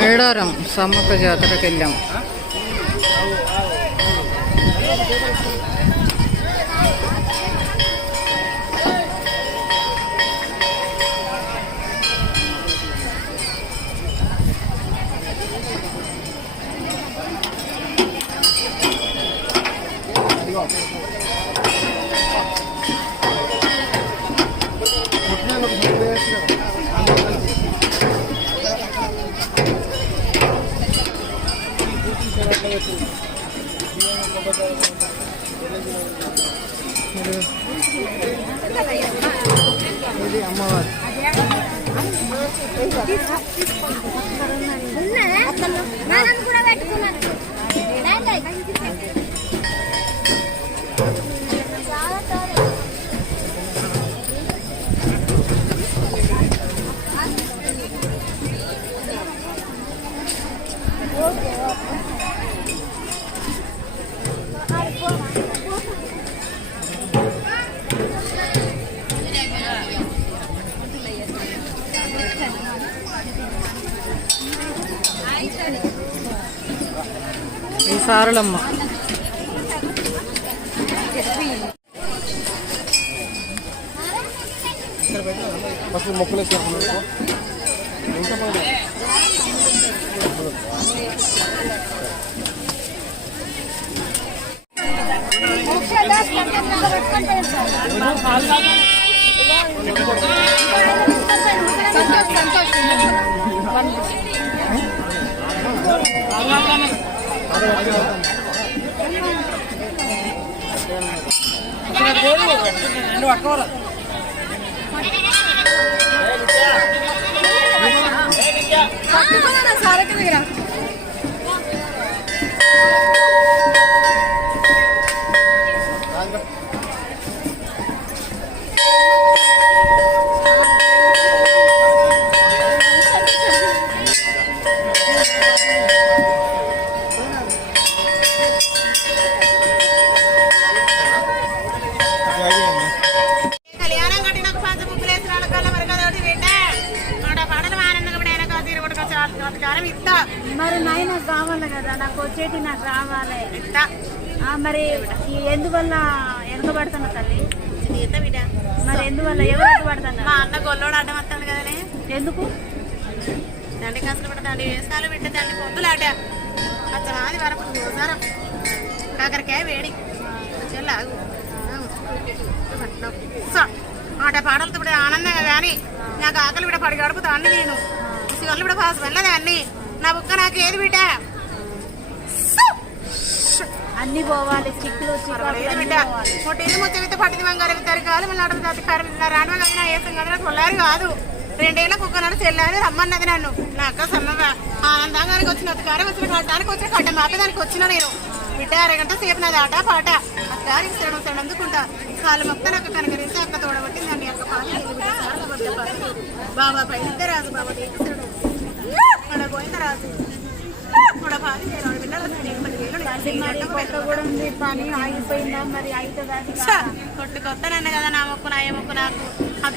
మేడారం సమ్మక్క జాతరకి వెళ్ళాం. ఇది అమ్మవారు కూడా పెట్టుకున్నాను. ఈ సారలమ్మ మొక్కలు సారకి దగ్గర మరి నాయన కావాలి కదా, నాకు వచ్చేటి నాకు రావాలి. మరి ఎందువల్ల వెనకబడుతున్నా తల్లి? మరి ఎందువల్ల ఎవరు అడ్డుపడుతున్నా? మా అన్న గొల్లోడు అడ్డం వస్తాడు కదనే. ఎందుకు దండి కాసులు పట్ట దండి వేసాలు పెట్టే దండి పొద్దులాట అచ్చమాది వరకు గోసారం కాకరకాయ వేడి లాగు ఆట పాటలతో ఇప్పుడు ఆనందంగా కానీ నాకు ఆకలి కూడా పడి గడుపుతా అన్ని నేను వాళ్ళు కూడా పాస్ వెళ్ళదే అన్ని నా బుక్క నాకు ఏది బిడ్డ అన్ని పోవాలి. స్టిక్లు ఏది బిడ్డ పొట్టేది ముచ్చవితే పట్టింది బంగారు విత్తారు కాదు మళ్ళీ అడుగు దాటి కారు రాను కదా ఏసం కదా పొల్లారు కాదు 2 ఏళ్ళ కుక్కనాడు చెల్లారు రమ్మన్నది నన్ను. నాకు సమ్మగా ఆనందంగానికి వచ్చిన కారం వచ్చిన కట్టడానికి వచ్చిన కట్ట మాపేదానికి వచ్చిన నేను బిడ్డ 1 గంట సేపు నాది ఆట పాట అక్కడికి సడన్ అందుకుంటా కాలు మొత్తం నాకు కనకరించి అక్క తోడబట్టింది అన్ని అక్క పాలు బాబా పైన రాజు బాబా మన పోయిన రాజు పని ఆగిపోయిందా? మరి అయితే కొట్టుకొస్తానన్న కదా నా మొక్కు నా ఏ మొక్కు నాకు అంత